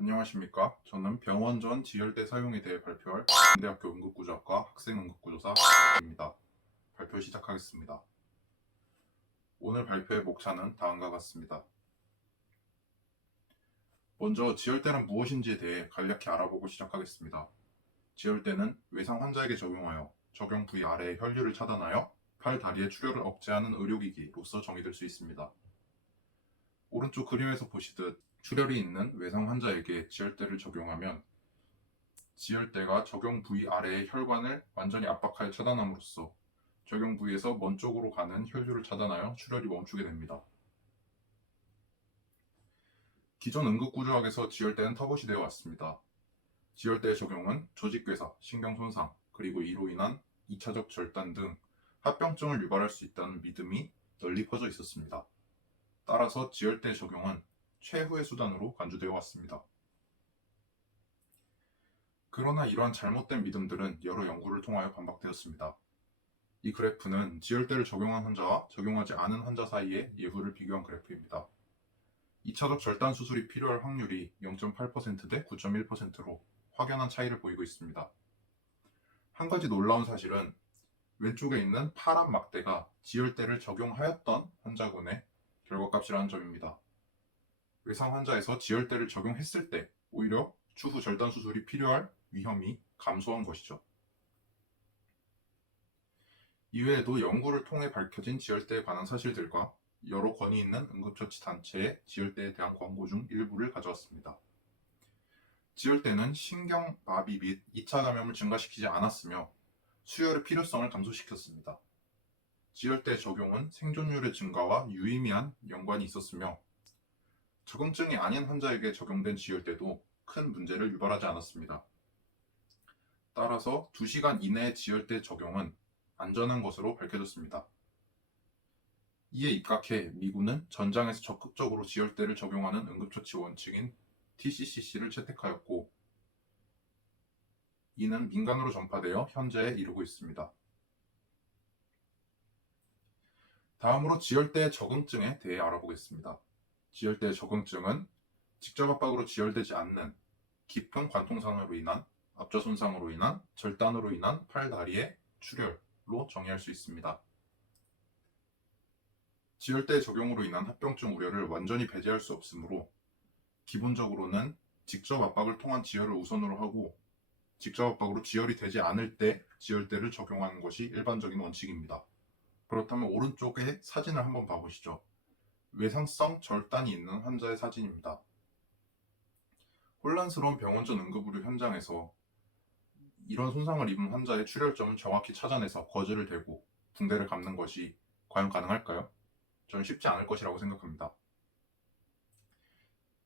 안녕하십니까? 저는 병원 전 지혈대 사용에 대해 발표할 대학교 응급구조학과 학생응급구조사입니다. 발표 시작하겠습니다. 오늘 발표의 목차는 다음과 같습니다. 먼저 지혈대는 무엇인지에 대해 간략히 알아보고 시작하겠습니다. 지혈대는 외상 환자에게 적용하여 적용 부위 아래의 혈류를 차단하여 팔, 다리의 출혈을 억제하는 의료기기로서 정의될 수 있습니다. 오른쪽 그림에서 보시듯 출혈이 있는 외상 환자에게 지혈대를 적용하면 지혈대가 적용 부위 아래의 혈관을 완전히 압박하여 차단함으로써 적용 부위에서 먼 쪽으로 가는 혈류를 차단하여 출혈이 멈추게 됩니다. 기존 응급구조학에서 지혈대는 터봇이 되어 왔습니다. 지혈대의 적용은 조직괴사, 신경손상, 그리고 이로 인한 2차적 절단 등 합병증을 유발할 수 있다는 믿음이 널리 퍼져 있었습니다. 따라서 지혈대 적용은 최후의 수단으로 간주되어 왔습니다. 그러나 이러한 잘못된 믿음들은 여러 연구를 통하여 반박되었습니다. 이 그래프는 지혈대를 적용한 환자와 적용하지 않은 환자 사이의 예후를 비교한 그래프입니다. 2차적 절단 수술이 필요할 확률이 0.8%대 9.1%로 확연한 차이를 보이고 있습니다. 한 가지 놀라운 사실은 왼쪽에 있는 파란 막대가 지혈대를 적용하였던 환자군의 결과값이라는 점입니다. 외상 환자에서 지혈대를 적용했을 때 오히려 추후 절단 수술이 필요할 위험이 감소한 것이죠. 이외에도 연구를 통해 밝혀진 지혈대에 관한 사실들과 여러 권위 있는 응급처치 단체의 지혈대에 대한 권고 중 일부를 가져왔습니다. 지혈대는 신경마비 및 2차 감염을 증가시키지 않았으며 수혈의 필요성을 감소시켰습니다. 지혈대 적용은 생존율의 증가와 유의미한 연관이 있었으며 적응증이 아닌 환자에게 적용된 지혈대도 큰 문제를 유발하지 않았습니다. 따라서 2시간 이내의 지혈대 적용은 안전한 것으로 밝혀졌습니다. 이에 입각해 미군은 전장에서 적극적으로 지혈대를 적용하는 응급처치 원칙인 TCCC를 채택하였고 이는 민간으로 전파되어 현재에 이르고 있습니다. 다음으로 지혈대 적응증에 대해 알아보겠습니다. 지혈대 적응증은 직접 압박으로 지혈되지 않는 깊은 관통상으로 인한 압좌 손상으로 인한 절단으로 인한 팔, 다리의 출혈로 정의할 수 있습니다. 지혈대 적용으로 인한 합병증 우려를 완전히 배제할 수 없으므로 기본적으로는 직접 압박을 통한 지혈을 우선으로 하고 직접 압박으로 지혈이 되지 않을 때 지혈대를 적용하는 것이 일반적인 원칙입니다. 그렇다면 오른쪽의 사진을 한번 봐보시죠. 외상성 절단이 있는 환자의 사진입니다. 혼란스러운 병원 전 응급의료 현장에서 이런 손상을 입은 환자의 출혈점을 정확히 찾아내서 거즈를 대고 붕대를 감는 것이 과연 가능할까요? 저는 쉽지 않을 것이라고 생각합니다.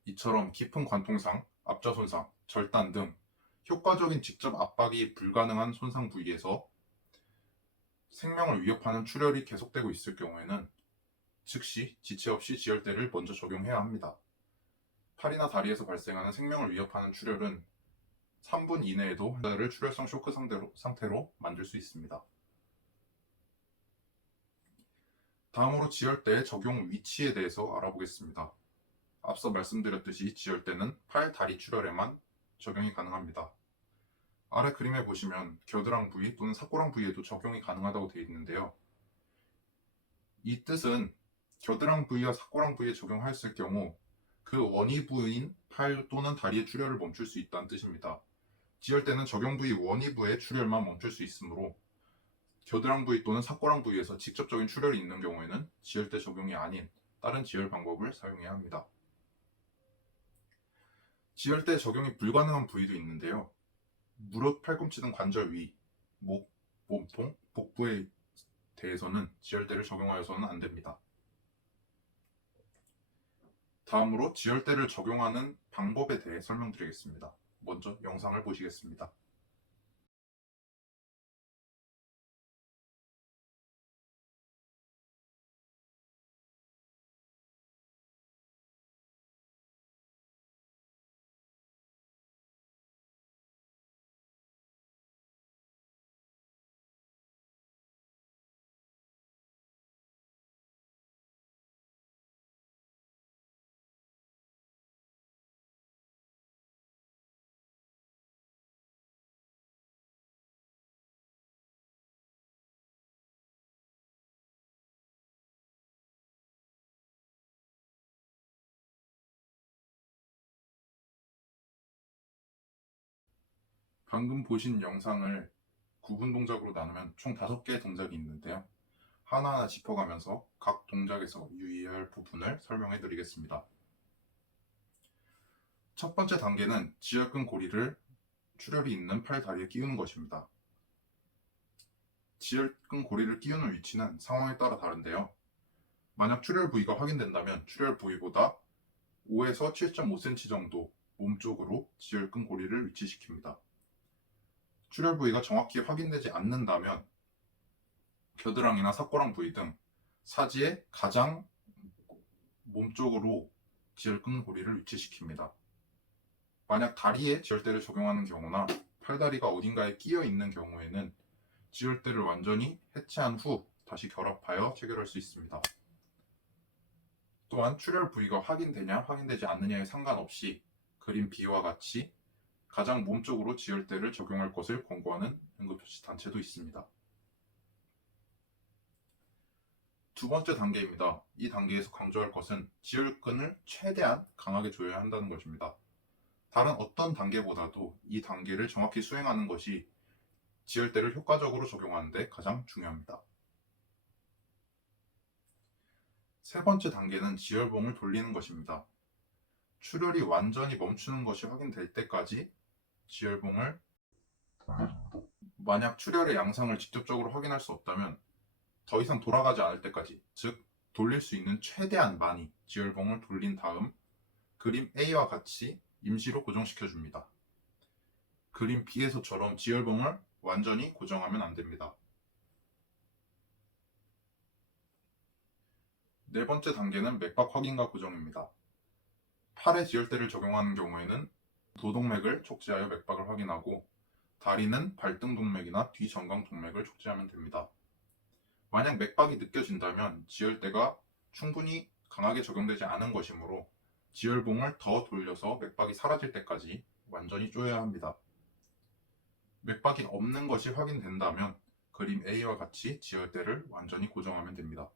이처럼 깊은 관통상, 압좌 손상, 절단 등 효과적인 직접 압박이 불가능한 손상 부위에서 생명을 위협하는 출혈이 계속되고 있을 경우에는 즉시 지체 없이 지혈대를 먼저 적용해야 합니다. 팔이나 다리에서 발생하는 생명을 위협하는 출혈은 3분 이내에도 환자를 출혈성 쇼크 상태로 만들 수 있습니다. 다음으로 지혈대의 적용 위치에 대해서 알아보겠습니다. 앞서 말씀드렸듯이 지혈대는 팔, 다리 출혈에만 적용이 가능합니다. 아래 그림에 보시면 겨드랑 부위 또는 사고랑 부위에도 적용이 가능하다고 되어 있는데요. 이 뜻은 겨드랑 부위와 사고랑 부위에 적용하였을 경우 그 원위 부위인 팔 또는 다리의 출혈을 멈출 수 있다는 뜻입니다. 지혈대는 적용 부위 원위 부의 출혈만 멈출 수 있으므로 겨드랑 부위 또는 사고랑 부위에서 직접적인 출혈이 있는 경우에는 지혈대 적용이 아닌 다른 지혈 방법을 사용해야 합니다. 지혈대 적용이 불가능한 부위도 있는데요. 무릎, 팔꿈치 등 관절 위, 목, 몸통, 복부에 대해서는 지혈대를 적용하여서는 안 됩니다. 다음으로 지혈대를 적용하는 방법에 대해 설명드리겠습니다. 먼저 영상을 보시겠습니다. 방금 보신 영상을 구분 동작으로 나누면 총 5개의 동작이 있는데요. 하나하나 짚어가면서 각 동작에서 유의해야 할 부분을 설명해 드리겠습니다. 첫 번째 단계는 지혈근 고리를 출혈이 있는 팔 다리에 끼우는 것입니다. 지혈근 고리를 끼우는 위치는 상황에 따라 다른데요. 만약 출혈 부위가 확인된다면 출혈 부위보다 5에서 7.5cm 정도 몸쪽으로 지혈근 고리를 위치시킵니다. 출혈 부위가 정확히 확인되지 않는다면 겨드랑이나 사고랑 부위 등 사지의 가장 몸쪽으로 지혈근 고리를 위치시킵니다. 만약 다리에 지혈대를 적용하는 경우나 팔다리가 어딘가에 끼어 있는 경우에는 지혈대를 완전히 해체한 후 다시 결합하여 체결할 수 있습니다. 또한 출혈 부위가 확인되냐 확인되지 않느냐에 상관없이 그림 B와 같이 가장 몸쪽으로 지혈대를 적용할 것을 권고하는 응급처치 단체도 있습니다. 두 번째 단계입니다. 이 단계에서 강조할 것은 지혈근을 최대한 강하게 조여야 한다는 것입니다. 다른 어떤 단계보다도 이 단계를 정확히 수행하는 것이 지혈대를 효과적으로 적용하는 데 가장 중요합니다. 세 번째 단계는 지혈봉을 돌리는 것입니다. 출혈이 완전히 멈추는 것이 확인될 때까지 지혈봉을, 만약 출혈의 양상을 직접적으로 확인할 수 없다면 더 이상 돌아가지 않을 때까지, 즉 돌릴 수 있는 최대한 많이 지혈봉을 돌린 다음 그림 A와 같이 임시로 고정시켜 줍니다. 그림 B에서처럼 지혈봉을 완전히 고정하면 안 됩니다. 네 번째 단계는 맥박 확인과 고정입니다. 팔에 지혈대를 적용하는 경우에는 도동맥을 촉지하여 맥박을 확인하고 다리는 발등 동맥이나 뒤전gang 동맥을 촉지하면 됩니다. 만약 맥박이 느껴진다면 지혈대가 충분히 강하게 적용되지 않은 것이므로 지혈봉을 더 돌려서 맥박이 사라질 때까지 완전히 조여야 합니다. 맥박이 없는 것이 확인된다면 그림 A와 같이 지혈대를 완전히 고정하면 됩니다.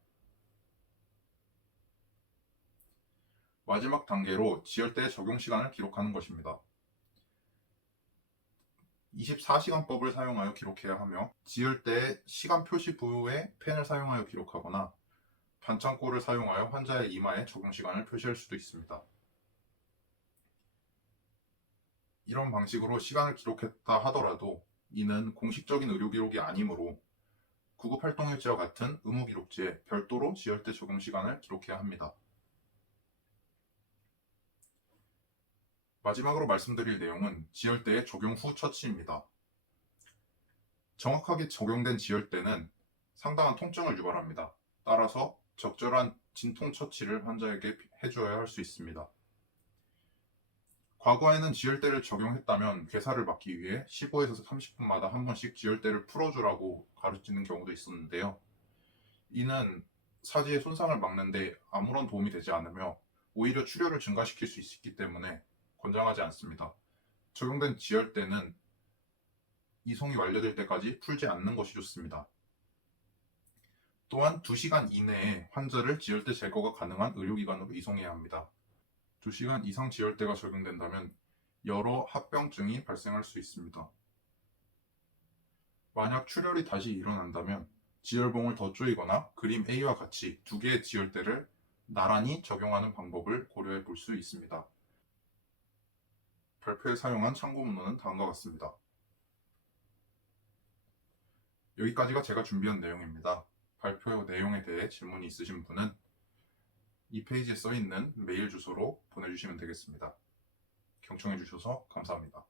마지막 단계로 지혈대의 적용 시간을 기록하는 것입니다. 24시간법을 사용하여 기록해야 하며 지혈대의 시간 표시부에 펜을 사용하여 기록하거나 반창고를 사용하여 환자의 이마에 적용 시간을 표시할 수도 있습니다. 이런 방식으로 시간을 기록했다 하더라도 이는 공식적인 의료 기록이 아니므로 구급활동일지와 같은 의무기록지에 별도로 지혈대 적용 시간을 기록해야 합니다. 마지막으로 말씀드릴 내용은 지혈대의 적용 후 처치입니다. 정확하게 적용된 지혈대는 상당한 통증을 유발합니다. 따라서 적절한 진통 처치를 환자에게 해주어야 할 수 있습니다. 과거에는 지혈대를 적용했다면 괴사를 막기 위해 15에서 30분마다 한 번씩 지혈대를 풀어주라고 가르치는 경우도 있었는데요. 이는 사지의 손상을 막는데 아무런 도움이 되지 않으며 오히려 출혈을 증가시킬 수 있기 때문에 권장하지 않습니다. 적용된 지혈대는 이송이 완료될 때까지 풀지 않는 것이 좋습니다. 또한 2시간 이내에 환자를 지혈대 제거가 가능한 의료기관으로 이송해야 합니다. 2시간 이상 지혈대가 적용된다면 여러 합병증이 발생할 수 있습니다. 만약 출혈이 다시 일어난다면 지혈봉을 더 조이거나 그림 A와 같이 2개의 지혈대를 나란히 적용하는 방법을 고려해 볼 수 있습니다. 발표에 사용한 참고 문헌은 다음과 같습니다. 여기까지가 제가 준비한 내용입니다. 발표 내용에 대해 질문이 있으신 분은 이 페이지에 써있는 메일 주소로 보내주시면 되겠습니다. 경청해 주셔서 감사합니다.